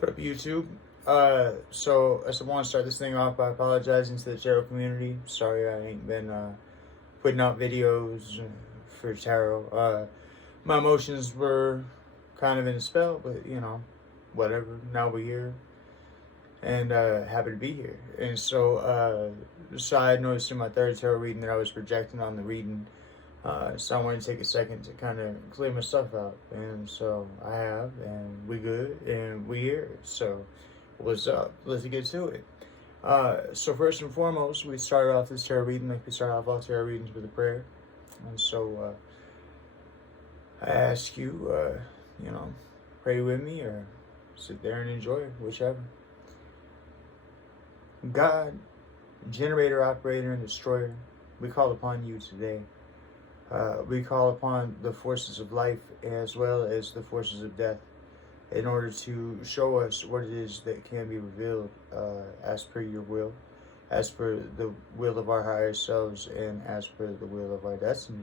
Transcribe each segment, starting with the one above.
What up, YouTube? So I just want to start this thing off by apologizing to the tarot community. Sorry I ain't been putting out videos for tarot. My emotions were kind of in a spell, but you know, whatever. Now we're here and happy to be here. And so I noticed in my third tarot reading that I was projecting on the reading. So I want to take a second to kind of clear my stuff out, and so I have, and we good, and we here. So what's up? Let's get to it. So first and foremost, we started off this tarot reading like we start off all tarot readings with a prayer, and so I ask you, pray with me or sit there and enjoy it, whichever. God, generator, operator, and destroyer, we call upon you today. We call upon the forces of life as well as the forces of death in order to show us what it is that can be revealed as per your will, as per the will of our higher selves, and as per the will of our destiny.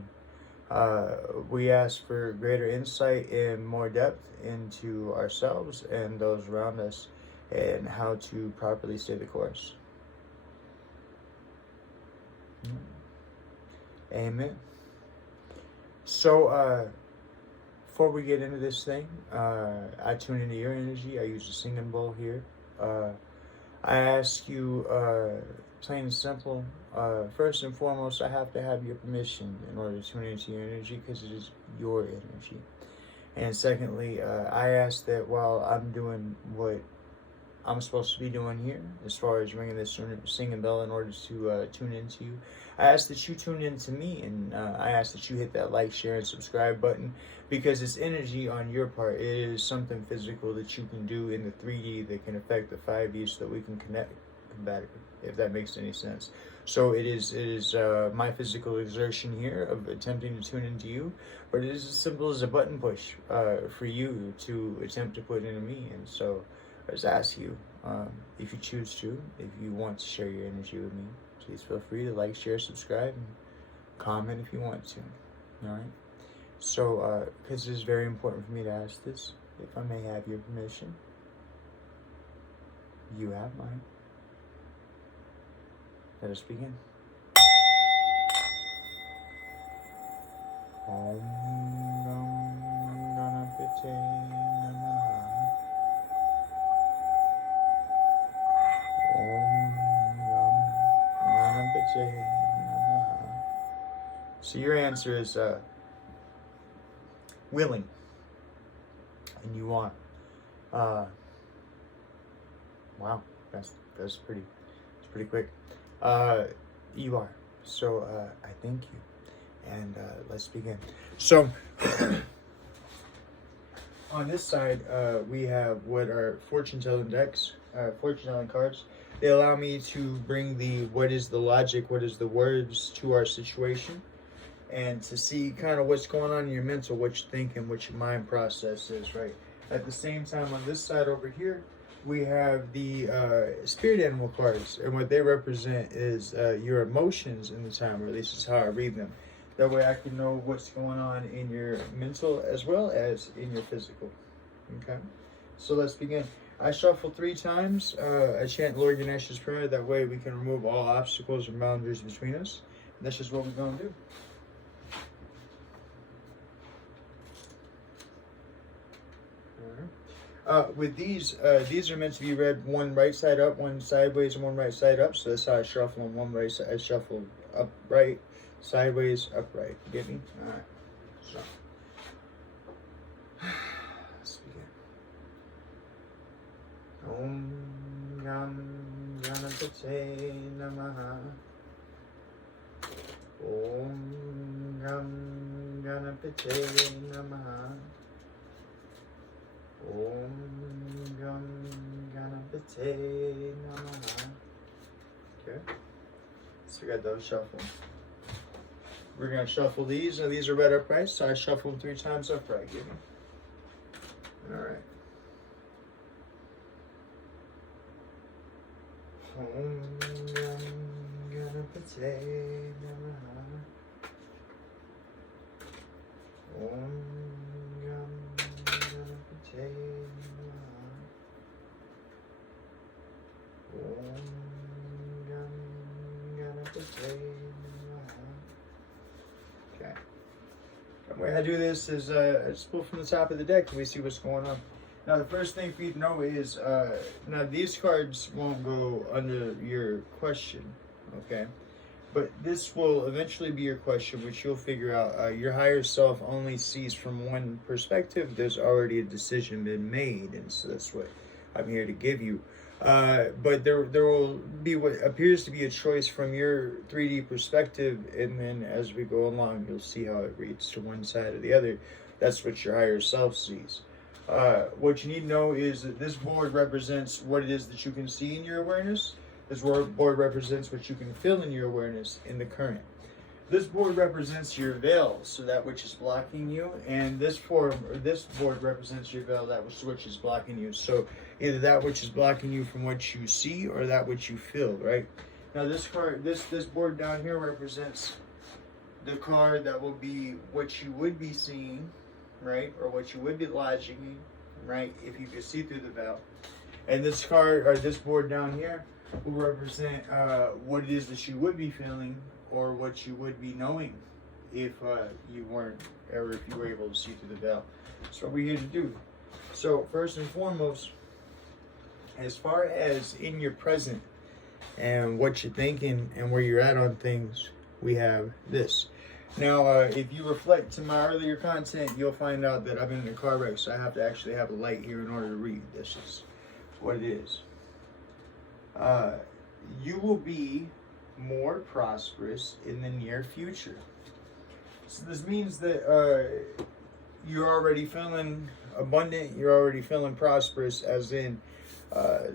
We ask for greater insight and more depth into ourselves and those around us and how to properly stay the course. Amen. So, before we get into this thing, I tune into your energy. I use a singing bowl here. I ask you, plain and simple, first and foremost, I have to have your permission in order to tune into your energy because it is your energy. And secondly, I ask that while I'm doing what I'm supposed to be doing here, as far as ringing this singing bell in order to tune into you, I ask that you tune into me, and I ask that you hit that like, share, and subscribe button, because it's energy on your part. It is something physical that you can do in the 3D that can affect the 5D so that we can combat it, if that makes any sense. So it is my physical exertion here of attempting to tune into you, but it is as simple as a button push for you to attempt to put into me. And so I just ask you, if you choose to, if you want to share your energy with me, please feel free to like, share, subscribe, and comment if you want to. All right? So, because it is very important for me to ask this, if I may have your permission. You have mine. Let us begin. Om Gam Ganapate Namaha. So your answer is willing, and you want. Wow, that's pretty. It's pretty quick. You are. So I thank you, and let's begin. So on this side, we have what are fortune telling decks, fortune telling cards. They allow me to bring what is the logic, what is the words to our situation, and to see kind of what's going on in your mental, what you're thinking, what your mind process is, right? At the same time, on this side over here, we have the spirit animal cards, and what they represent is your emotions in the time, or at least is how I read them. That way I can know what's going on in your mental as well as in your physical. Okay? So let's begin. I shuffle 3 times. I chant Lord Ganesha's prayer. That way we can remove all obstacles and boundaries between us. And that's just what we're going to do. With these are meant to be read one right side up, one sideways, and one right side up. So that's how I shuffle on one right side. I shuffle up, right, sideways, upright. Get me? All right. So let's begin. Om Gam Ganapate Namaha. Om Gam Ganapate Namaha. Om Gam Ganapate Namaha. Okay. So we got those shuffled. We're going to shuffle these. Now these are read upright, so I shuffle them 3 times upright. Give me. Alright. Om Gam Ganapate Namaha. Om Gam Ganapate Namaha. I do this is I just pull from the top of the deck and we see what's going on. Now, the first thing for you to know is, now these cards won't go under your question, okay? But this will eventually be your question, which you'll figure out. Your higher self only sees from one perspective. There's already a decision been made, and so that's what I'm here to give you. But there will be what appears to be a choice from your 3D perspective, and then as we go along, you'll see how it reads to one side or the other. That's what your higher self sees. What you need to know is that this board represents what it is that you can see in your awareness. This board represents what you can feel in your awareness in the current. This board represents your veil, so that which is blocking you, and this board represents your veil, that which is blocking you. So either that which is blocking you from what you see or that which you feel, right? Now this card, this board down here represents the card that will be what you would be seeing, right? Or what you would be logicking, right? If you could see through the veil. And this card, or this board down here, will represent what it is that you would be feeling or what you would be knowing if you weren't, or if you were able to see through the veil. That's what we're here to do. So first and foremost, as far as in your present and what you're thinking and where you're at on things, we have this. Now, if you reflect to my earlier content, you'll find out that I've been in a car wreck, so I have to actually have a light here in order to read. This is what it is. You will be more prosperous in the near future. So this means that you're already feeling abundant, you're already feeling prosperous, as in,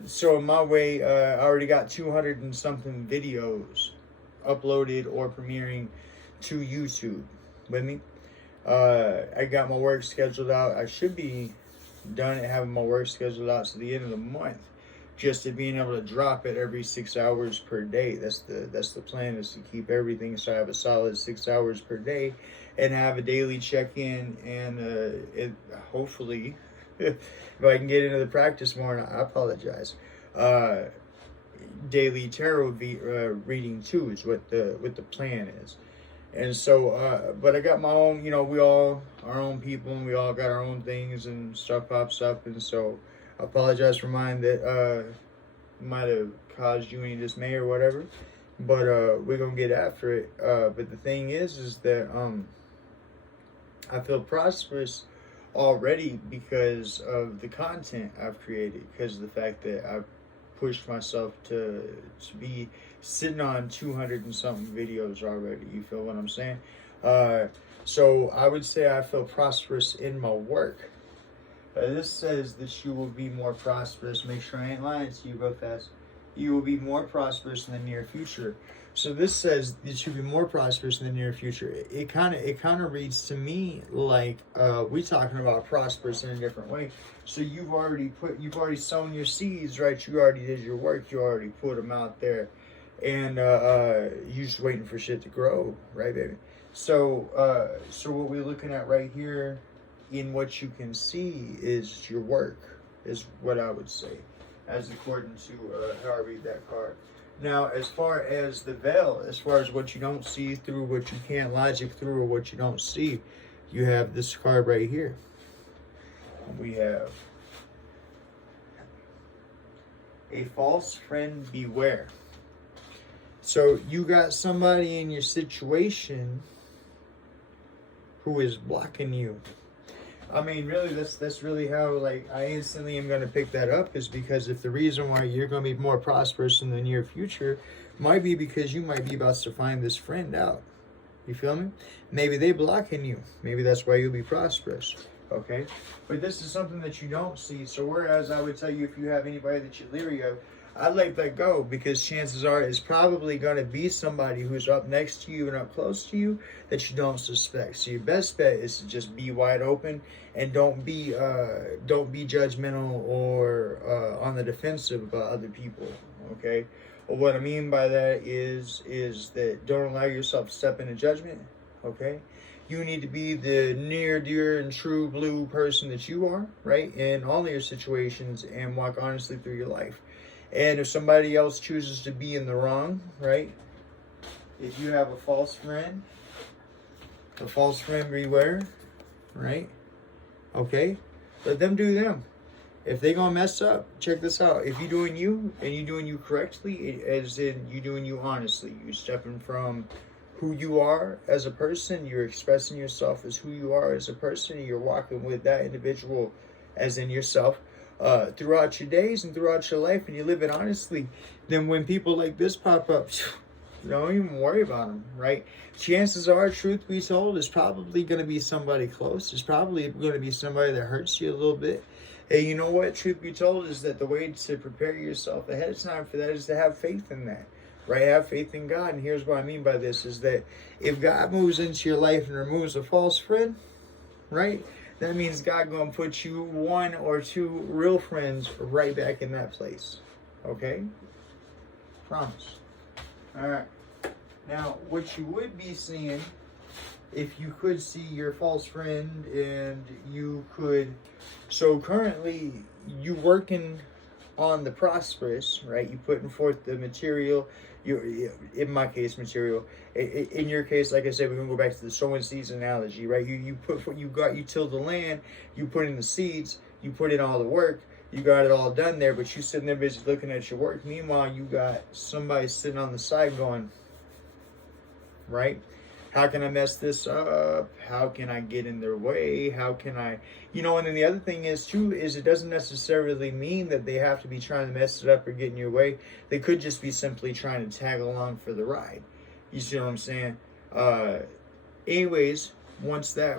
so in my way, I already got 200 and something videos uploaded or premiering to YouTube with me. I got my work scheduled out. I should be done at having my work scheduled out to the end of the month, just to being able to drop it every 6 hours per day. That's the plan, is to keep everything so I have a solid 6 hours per day and have a daily check-in, and hopefully if I can get into the practice more, and I apologize, daily tarot reading too is what the plan is. And so, but I got my own, we all our own people, and we all got our own things, and stuff pops up, and so I apologize for mine that might have caused you any dismay or whatever, but we're gonna get after it. But the thing is that I feel prosperous already because of the content I've created, because of the fact that I've pushed myself to be sitting on 200 and something videos already. You feel what I'm saying? So I would say I feel prosperous in my work. This says that you will be more prosperous. Make sure I ain't lying to you real fast. You will be more prosperous in the near future. So this says that you'll be more prosperous in the near future. It kind of reads to me like we talking about prosperous in a different way. So you've already sown your seeds, right? You already did your work. You already put them out there, and you just waiting for shit to grow, right, baby? So what we're looking at right here, in what you can see, is your work, is what I would say, as according to how I read that card. Now, as far as the veil, as far as what you don't see through, what you can't logic through, or what you don't see, you have this card right here. We have a false friend, beware. So you got somebody in your situation who is blocking you. I mean, really, that's really how, like, I instantly am going to pick that up, is because if the reason why you're going to be more prosperous in the near future might be because you might be about to find this friend out. You feel me? Maybe they blocking you. Maybe that's why you'll be prosperous. Okay? But this is something that you don't see. So whereas I would tell you, if you have anybody that you're leery of, I'd let that go, because chances are it's probably going to be somebody who's up next to you and up close to you that you don't suspect. So your best bet is to just be wide open, and don't be judgmental or on the defensive about other people. Okay? Well, what I mean by that is that don't allow yourself to step into judgment. Okay? You need to be the near, dear, and true blue person that you are, right, in all of your situations, and walk honestly through your life. And if somebody else chooses to be in the wrong, right? If you have a false friend beware. right? Okay? Let them do them. If they gonna mess up, check this out. If you doing you and you doing you correctly, as in you doing you honestly, you stepping from who you are as a person, you're expressing yourself as who you are as a person, and you're walking with that individual as in yourself throughout your days and throughout your life, and you live it honestly, then when people like this pop up, don't even worry about them, right? Chances are, truth be told, is probably going to be somebody close. It's probably going to be somebody that hurts you a little bit. And you know what? Truth be told is that the way to prepare yourself ahead of time for that is to have faith in that, right? Have faith in God. And here's what I mean by this is that if God moves into your life and removes a false friend, right? That means God going to put you one or two real friends right back in that place. Okay? Promise. All right. Now, what you would be seeing, if you could see your false friend and you could, so currently you working on the prosperous, right? You putting forth the material, in my case, material. In your case, like I said, we're gonna go back to the sowing seeds analogy, right? You put what you got, you till the land, you put in the seeds, you put in all the work, you got it all done there, but you sitting there busy looking at your work. Meanwhile, you got somebody sitting on the side going, right? How can I mess this up? How can I get in their way? How can I, and then the other thing is too, is it doesn't necessarily mean that they have to be trying to mess it up or get in your way. They could just be simply trying to tag along for the ride. You see what I'm saying? Anyways, once that,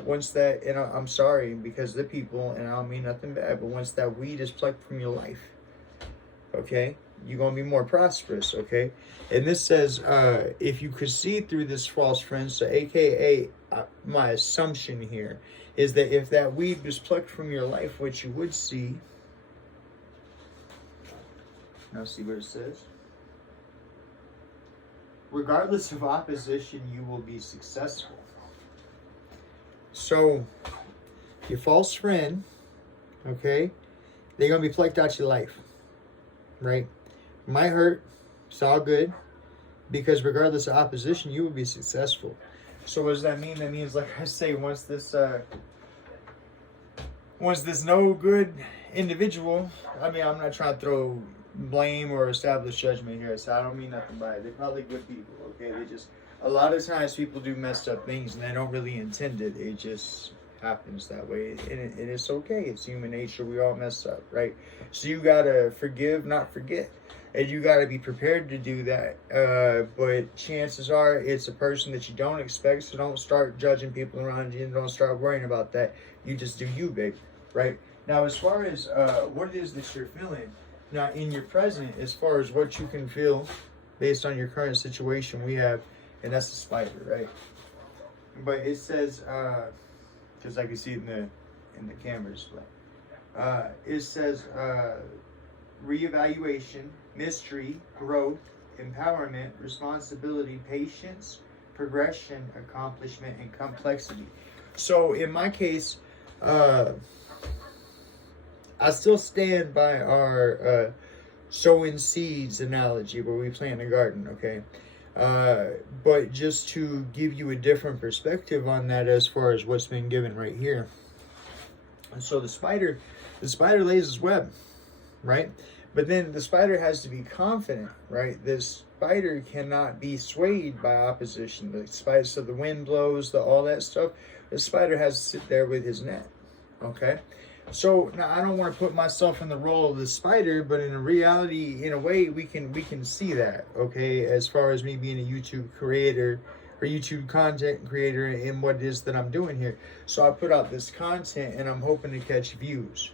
and I'm sorry because the people, and I don't mean nothing bad, but once that weed is plucked from your life, okay, you're going to be more prosperous, okay? And this says, if you could see through this false friend, so AKA, my assumption here is that if that weed was plucked from your life, what you would see, now see what it says. Regardless of opposition, you will be successful. So, your false friend, okay, they're going to be plucked out your life, right? Might hurt, it's all good, because regardless of opposition, you will be successful. So what does that mean? That means, like I say, once this no good individual, I mean, I'm not trying to throw blame or establish judgment here, so I don't mean nothing by it. They're probably good people, okay? They just, a lot of times people do messed up things and they don't really intend it. It just happens that way, and it's okay. It's human nature. We all mess up, right? So you gotta forgive, not forget. And you got to be prepared to do that. But chances are it's a person that you don't expect. So don't start judging people around you and don't start worrying about that. You just do you, babe. Right? Now, as far as what it is that you're feeling, now in your present, as far as what you can feel based on your current situation, we have, and that's the spider, right? But it says, because I can see it in the camera display. It says reevaluation, mystery, growth, empowerment, responsibility, patience, progression, accomplishment, and complexity. So in my case, I still stand by our sowing seeds analogy where we plant a garden, okay? But just to give you a different perspective on that as far as what's been given right here. So the spider lays his web, right? But then the spider has to be confident, right? This spider cannot be swayed by opposition. The spider, so the wind blows, all that stuff. The spider has to sit there with his net, okay? So now I don't want to put myself in the role of the spider, but in reality, in a way, we can see that, okay? As far as me being a YouTube creator or YouTube content creator and what it is that I'm doing here. So I put out this content and I'm hoping to catch views.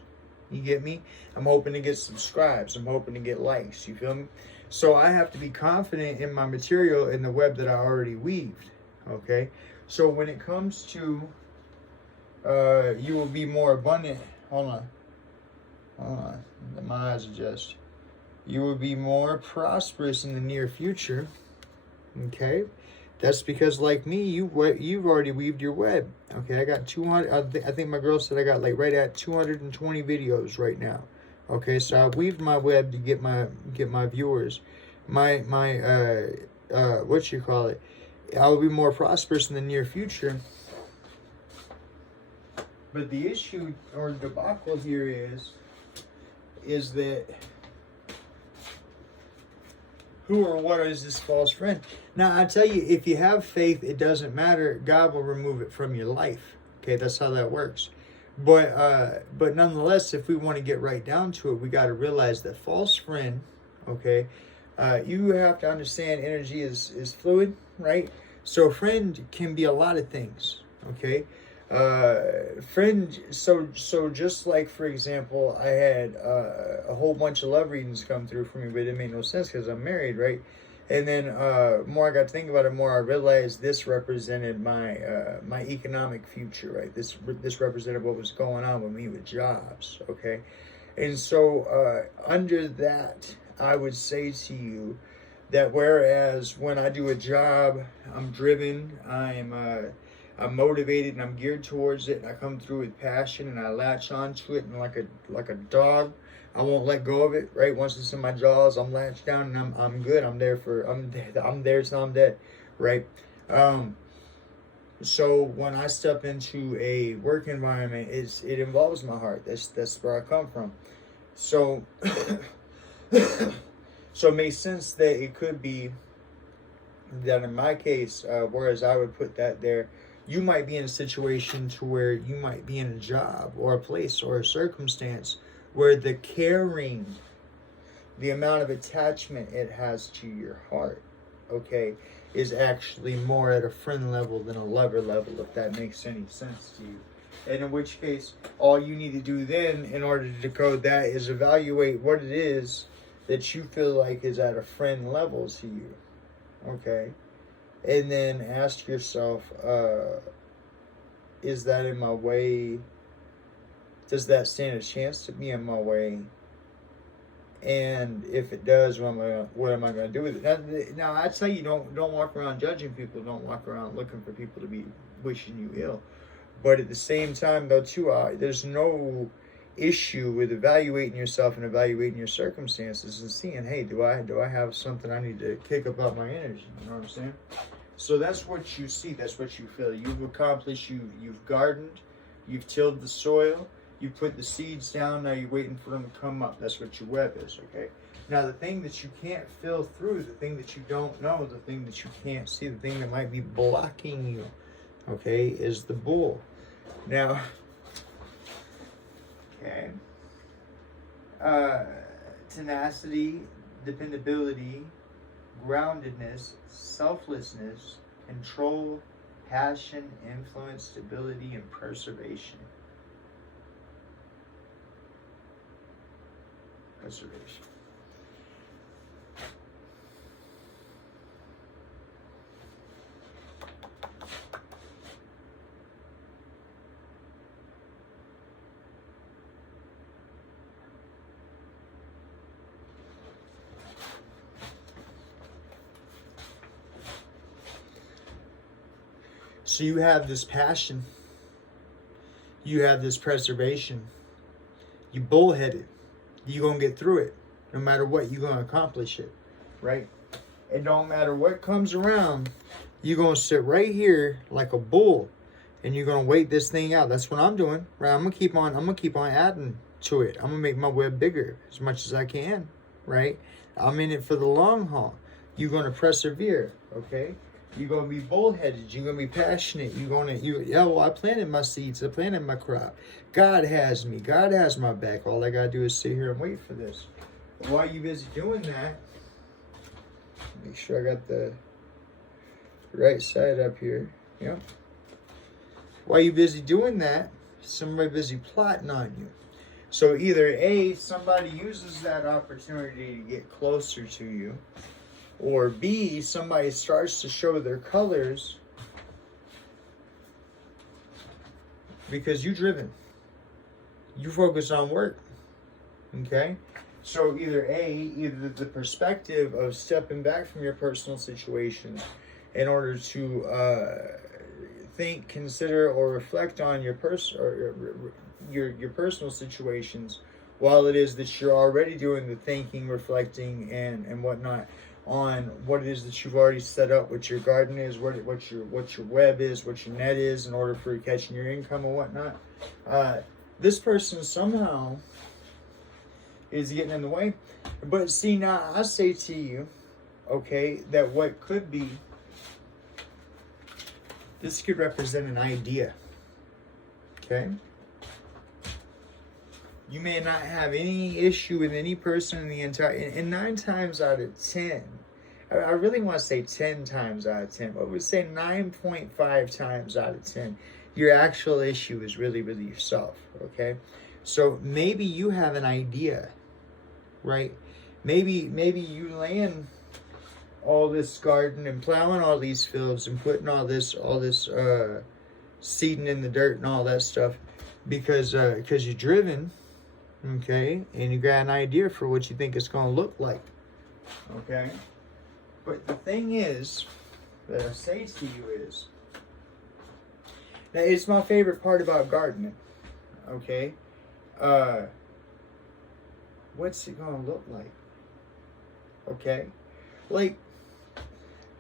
You get me? I'm hoping to get subscribes. I'm hoping to get likes. You feel me? So I have to be confident in my material in the web that I already weaved. Okay? So when it comes to you will be more abundant. Hold on. My eyes adjust. You will be more prosperous in the near future. Okay? That's because, like me, you've already weaved your web. Okay, I got 200. I think my girl said I got like right at 220 videos right now. Okay, so I weaved my web to get my viewers. My what you call it? I will be more prosperous in the near future But the issue or debacle here is that who or what is this false friend? Now, I tell you, if you have faith, it doesn't matter. God will remove it from your life. Okay, that's how that works. But nonetheless, if we want to get right down to it, we got to realize that false friend, okay, you have to understand energy is fluid, right? So friend can be a lot of things, okay? Friend, so just like, for example, I had a whole bunch of love readings come through for me, but it made no sense because I'm married, right? And then more I got to think about it, more I realized this represented my my economic future, right? This represented what was going on with me with jobs, okay? And so under that, I would say to you that whereas when I do a job, I'm driven, I'm motivated, and I'm geared towards it, and I come through with passion, and I latch onto it, and like a dog, I won't let go of it. Right, once it's in my jaws, I'm latched down, and I'm good. I'm there till I'm dead. Right. So when I step into a work environment, it involves my heart. That's where I come from. So so it makes sense that it could be that in my case, whereas I would put that there, you might be in a situation to where you might be in a job or a place or a circumstance where the caring, the amount of attachment it has to your heart, okay, is actually more at a friend level than a lover level, if that makes any sense to you. And in which case, all you need to do then, in order to decode that, is evaluate what it is that you feel like is at a friend level to you, okay? And then ask yourself, is that in my way? Does that stand a chance to be in my way? And if it does, what am I going to do with it? Now, I tell you, don't walk around judging people. Don't walk around looking for people to be wishing you ill. But at the same time, though, too, there's no issue with evaluating yourself and evaluating your circumstances and seeing, hey, do I have something I need to kick about my energy? You know what I'm saying? So that's what you see. That's what you feel. You've accomplished. You've gardened. You've tilled the soil. You put the seeds down. Now you're waiting for them to come up. That's what your web is. Okay. Now the thing that you can't feel through, the thing that you don't know, the thing that you can't see, the thing that might be blocking you, okay, is the bull. Now, okay, tenacity, dependability, groundedness, selflessness, control, passion, influence, stability, and preservation. Preservation. So you have this passion, you have this preservation, you bullheaded, you're going to get through it. No matter what, you're going to accomplish it, right? It don't matter what comes around, you're going to sit right here like a bull, and you're going to wait this thing out. That's what I'm doing, right? I'm going to keep on adding to it. I'm going to make my web bigger as much as I can, right? I'm in it for the long haul. You're going to persevere, okay? You're going to be bullheaded. You're going to be passionate. I planted my seeds. I planted my crop. God has me. God has my back. All I got to do is sit here and wait for this. While you busy doing that, make sure I got the right side up here. Yep. While you busy doing that, somebody busy plotting on you. So either A, somebody uses that opportunity to get closer to you, or B, somebody starts to show their colors because you're driven. You focus on work. Okay? So either the perspective of stepping back from your personal situations in order to think, consider, or reflect on your personal situations, while it is that you're already doing the thinking, reflecting, and whatnot on what it is that you've already set up, what your garden is, what your web is, what your net is, in order for catching your income and whatnot. This person somehow is getting in the way. But see, now I say to you, okay, that what could be, this could represent an idea. Okay? You may not have any issue with any person in the entire, and 9 times out of 10, I really want to say 10 times out of 10, but I would say 9.5 times out of 10, your actual issue is really, really yourself, okay? So maybe you have an idea, right? Maybe you land all this garden and plowing all these fields and putting all this seeding in the dirt and all that stuff because you're driven, okay, and you got an idea for what you think it's going to look like, okay? But the thing is that I say to you is that it's my favorite part about gardening, okay? What's it going to look like? Okay? Like,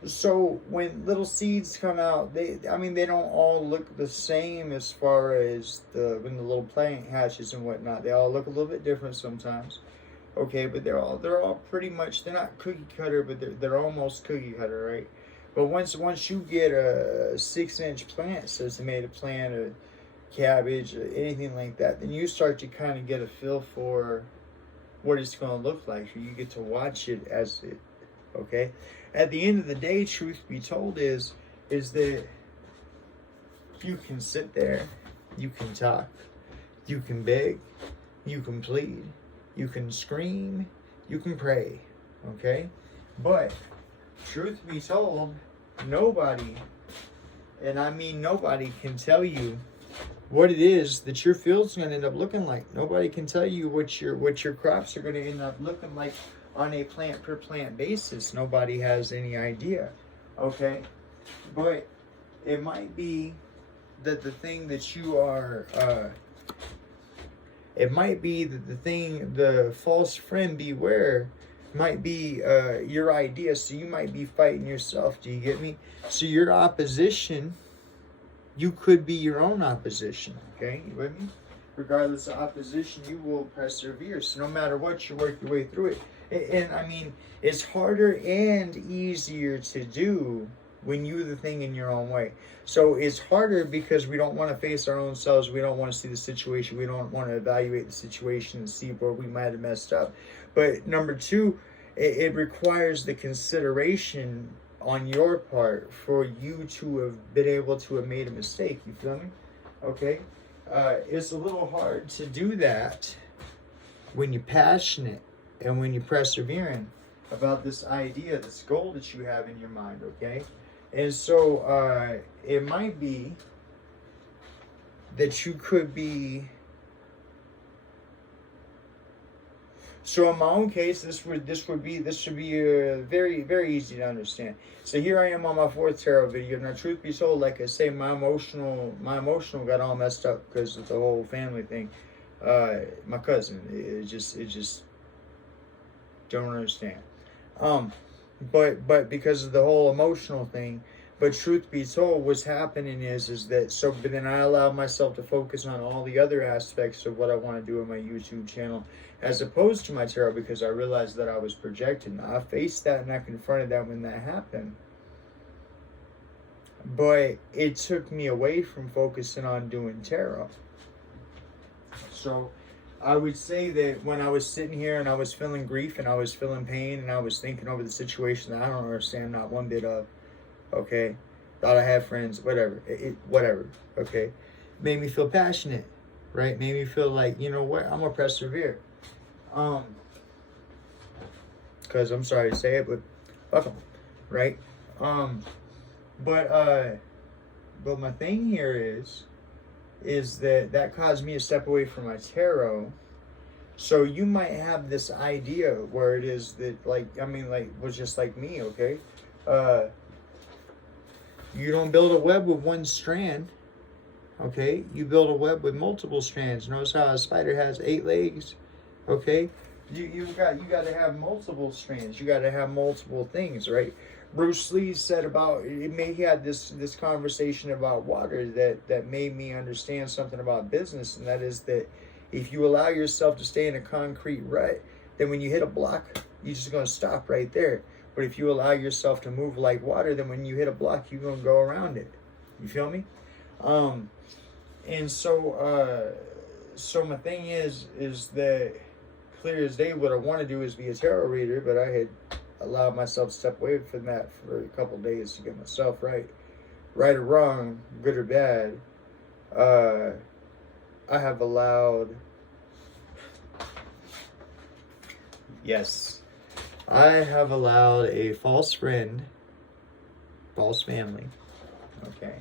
so when little seeds come out, they don't all look the same as far as when the little plant hatches and whatnot. They all look a little bit different sometimes. Okay, but they're all pretty much, they're not cookie cutter, but they're almost cookie cutter, right? But once you get a 6-inch plant, so it's made a plant of cabbage or anything like that, then you start to kind of get a feel for what it's going to look like. So you get to watch it as it, okay? At the end of the day, truth be told, is that you can sit there, you can talk, you can beg, you can plead, you can scream, you can pray, okay? But truth be told, nobody, and I mean nobody, can tell you what it is that your field's going to end up looking like. Nobody can tell you what your crops are going to end up looking like on a plant per plant basis. Nobody has any idea, okay? But it might be that the thing that you are, it might be that the false friend beware might be your idea. So you might be fighting yourself. Do you get me? So your opposition, you could be your own opposition. Okay, you with me? Regardless of opposition, you will persevere. So no matter what, you work your way through it. And I mean, it's harder and easier to do when you do the thing in your own way. So it's harder because we don't want to face our own selves. We don't want to see the situation. We don't want to evaluate the situation and see where we might have messed up. But number 2, it requires the consideration on your part for you to have been able to have made a mistake. You feel me? Okay? It's a little hard to do that when you're passionate and when you're persevering about this idea, this goal that you have in your mind, okay? And so it might be that you could be, so in my own case, this should be very, very easy to understand. So here I am on my 4th tarot video. Now, truth be told, like I say, my emotional got all messed up because of the whole family thing. My cousin, it just don't understand. But because of the whole emotional thing. But truth be told, what's happening is that, so, but then I allow myself to focus on all the other aspects of what I want to do on my YouTube channel, as opposed to my tarot, because I realized that I was projecting. I faced that and I confronted that when that happened. But it took me away from focusing on doing tarot. So I would say that when I was sitting here and I was feeling grief and I was feeling pain and I was thinking over the situation that I don't understand not one bit of, okay, thought I had friends, whatever, whatever, okay, made me feel passionate, right? Made me feel like, you know what, I'm gonna persevere. Because I'm sorry to say it, but fuck 'em, right? But my thing here is that caused me to step away from my tarot. So you might have this idea where it is that, like, I mean, like, was just like me, okay? You don't build a web with one strand, okay? You build a web with multiple strands. Notice how a spider has 8 legs, okay? You got to have multiple strands. You got to have multiple things, right? Bruce Lee said about he had this conversation about water that made me understand something about business, and that is that if you allow yourself to stay in a concrete rut, then when you hit a block, you're just going to stop right there. But if you allow yourself to move like water, then when you hit a block, you're going to go around it. You feel me? And so my thing is that clear as day, what I want to do is be a tarot reader, but I had allowed myself to step away from that for a couple of days to get myself right or wrong, good or bad. I have allowed, yes, I have allowed a false friend, false family, okay,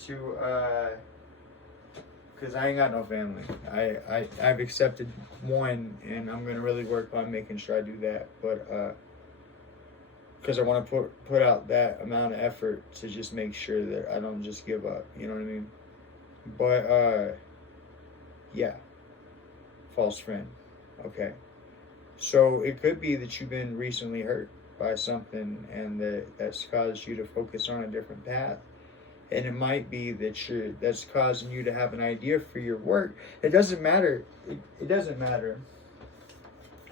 to because I ain't got no family. I've accepted one, and I'm gonna really work on making sure I do that. But because I want to put out that amount of effort to just make sure that I don't just give up. You know what I mean? But yeah, false friend. Okay, so it could be that you've been recently hurt by something, and that's caused you to focus on a different path. And it might be that that's causing you to have an idea for your work. It doesn't matter. It doesn't matter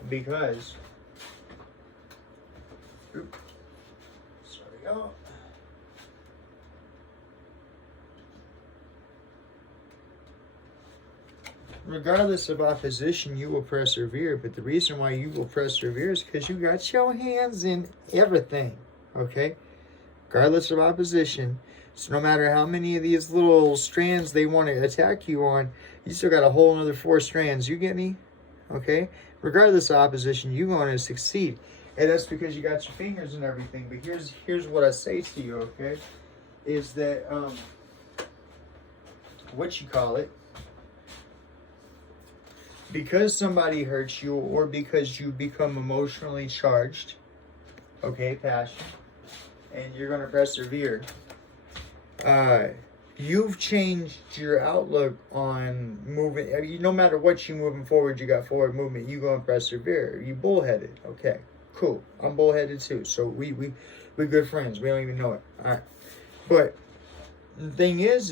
because, sorry, y'all. Regardless of opposition, you will persevere. But the reason why you will persevere is because you got your hands in everything. Okay? Regardless of opposition. So no matter how many of these little strands they want to attack you on, you still got a whole another 4 strands. You get me? Okay? Regardless of opposition, you're going to succeed. And that's because you got your fingers and everything. But here's what I say to you, okay? Is that, what you call it, because somebody hurts you or because you become emotionally charged, okay, passion, and you're going to persevere, you've changed your outlook on moving. I mean, no matter what you moving forward, you got forward movement, you going to persevere. You bullheaded. Okay, cool. I'm bullheaded too. So we're good friends. We don't even know it. All right. But the thing is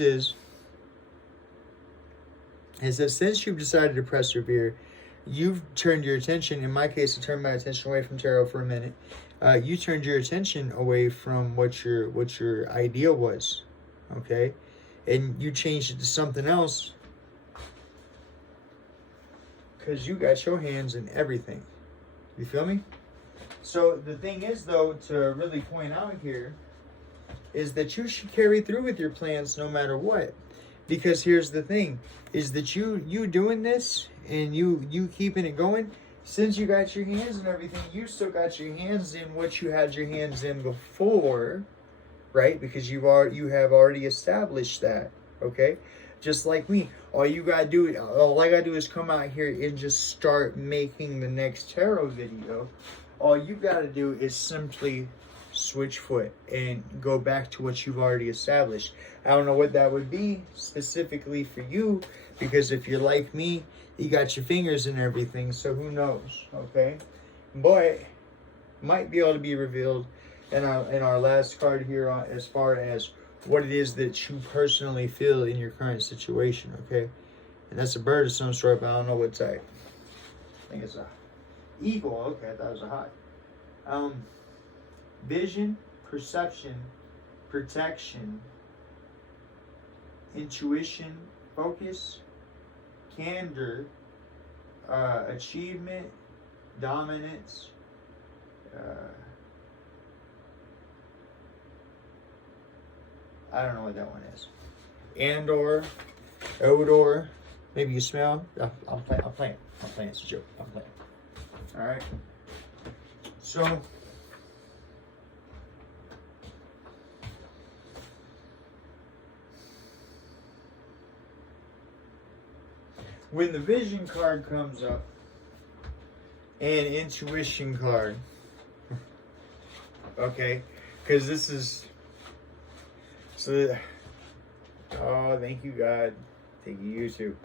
that since you've decided to persevere, you've turned your attention. In my case, I turned my attention away from tarot for a minute. You turned your attention away from what your idea was. Okay, and you changed it to something else because you got your hands in everything. You feel me? So the thing is, though, to really point out here is that you should carry through with your plans no matter what. Because here's the thing, is that you doing this and you keeping it going, since you got your hands in everything, you still got your hands in what you had your hands in before. Right? Because you have already established that, okay? Just like me, all I gotta do is come out here and just start making the next tarot video. All you gotta do is simply switch foot and go back to what you've already established. I don't know what that would be specifically for you, because if you're like me, you got your fingers in everything, so who knows, okay? But might be able to be revealed in our last card here as far as what it is that you personally feel in your current situation, okay? And that's a bird of some sort, but I don't know what type. I think it's a eagle. Okay, I thought it was a hawk. Vision, perception, protection, intuition, focus, candor, achievement, dominance, I don't know what that one is. Andor, odor, maybe you smell. I'm playing. It's a joke. I'm playing. All right. So, when the vision card comes up and intuition card, okay, because this is. So, oh, thank you, God. Thank you, YouTube.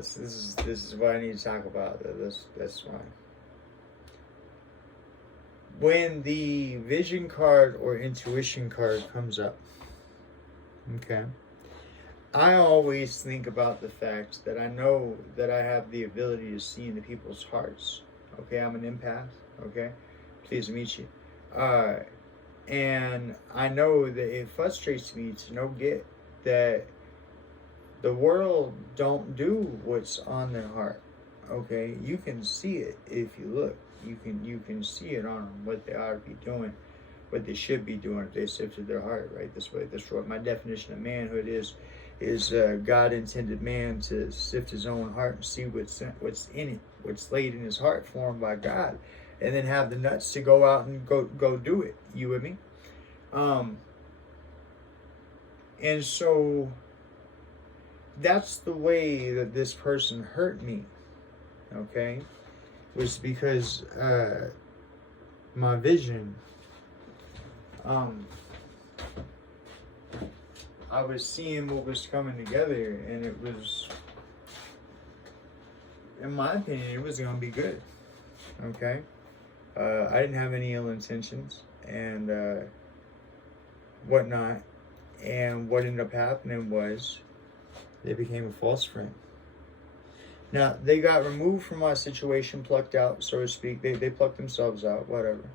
So this is what I need to talk about. That's why. When the vision card or intuition card comes up, okay, I always think about the fact that I know that I have the ability to see into people's hearts. Okay, I'm an empath. Okay, pleased to meet you. And I know that it frustrates me to get that the world don't do what's on their heart. Okay, you can see it if you look. You can see it on them, what they ought to be doing, what they should be doing if they sifted their heart right this way. That's what my definition of manhood is God intended man to sift his own heart and see what's in it, what's laid in his heart for him by God, and then have the nuts to go out and go do it. You with me? And so that's the way that this person hurt me. Okay, was because my vision. I was seeing what was coming together, and it was, in my opinion, it was going to be good. Okay? I didn't have any ill intentions and whatnot. And what ended up happening was they became a false friend. Now, they got removed from my situation, plucked out, so to speak. They plucked themselves out, whatever.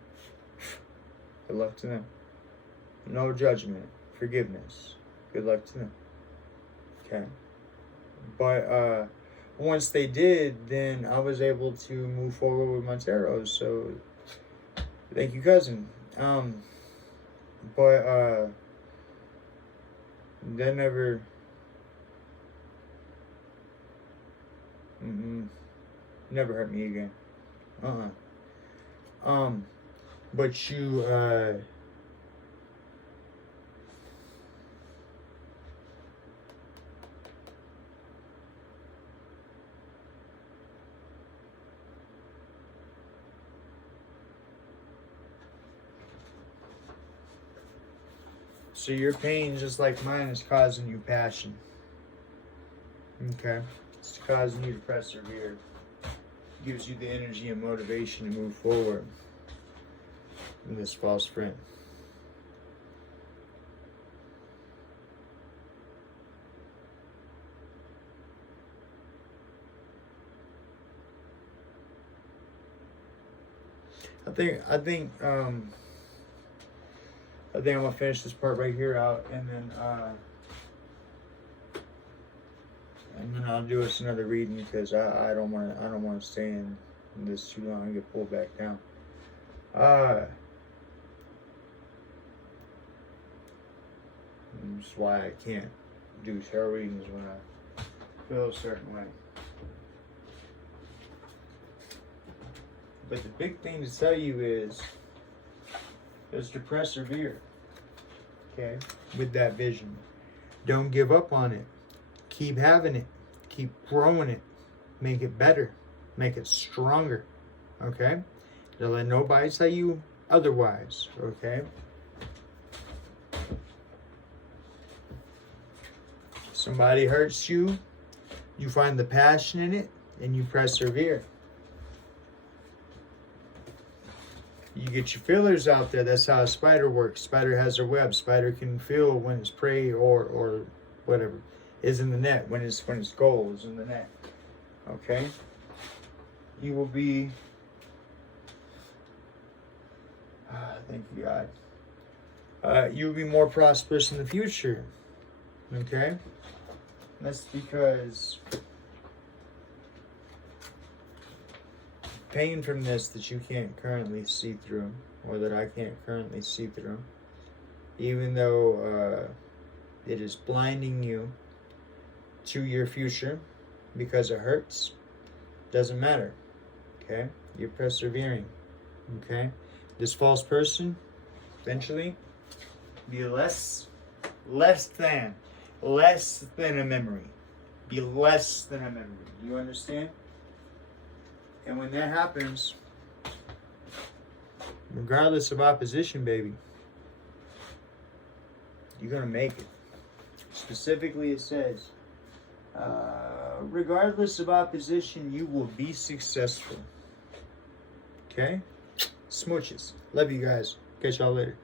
Good luck to them. No judgment. Forgiveness. Good luck to them. Okay. But once they did, then I was able to move forward with my tarot. So thank you, cousin. But they never never hurt me again. But you so your pain, just like mine, is causing you passion. Okay? It's causing you to persevere. Gives you the energy and motivation to move forward in this false friend. I think I'm gonna finish this part right here out, and then I'll do us another reading because I don't want to stay in this too long and get pulled back down. That's why I can't do tarot readings when I feel a certain way. But the big thing to tell you is to persevere, okay, with that vision. Don't give up on it. Keep having it. Keep growing it. Make it better. Make it stronger, okay? Don't let nobody tell you otherwise, okay? Somebody hurts you, you find the passion in it, and you persevere. You get your feelers out there. That's how a spider works. Spider has a web. Spider can feel when its prey or whatever is in the net. When its goal is in the net. Okay? You will be... thank you, God. You will be more prosperous in the future. Okay? That's because pain from this that you can't currently see through, or that I can't currently see through, even though it is blinding you to your future because it hurts, doesn't matter. Okay? You're persevering. Okay? This false person eventually be less than a memory. Be less than a memory. You understand? And when that happens, regardless of opposition, baby, you're going to make it. Specifically, it says, Regardless of opposition, you will be successful. Okay? Smooches. Love you guys. Catch y'all later.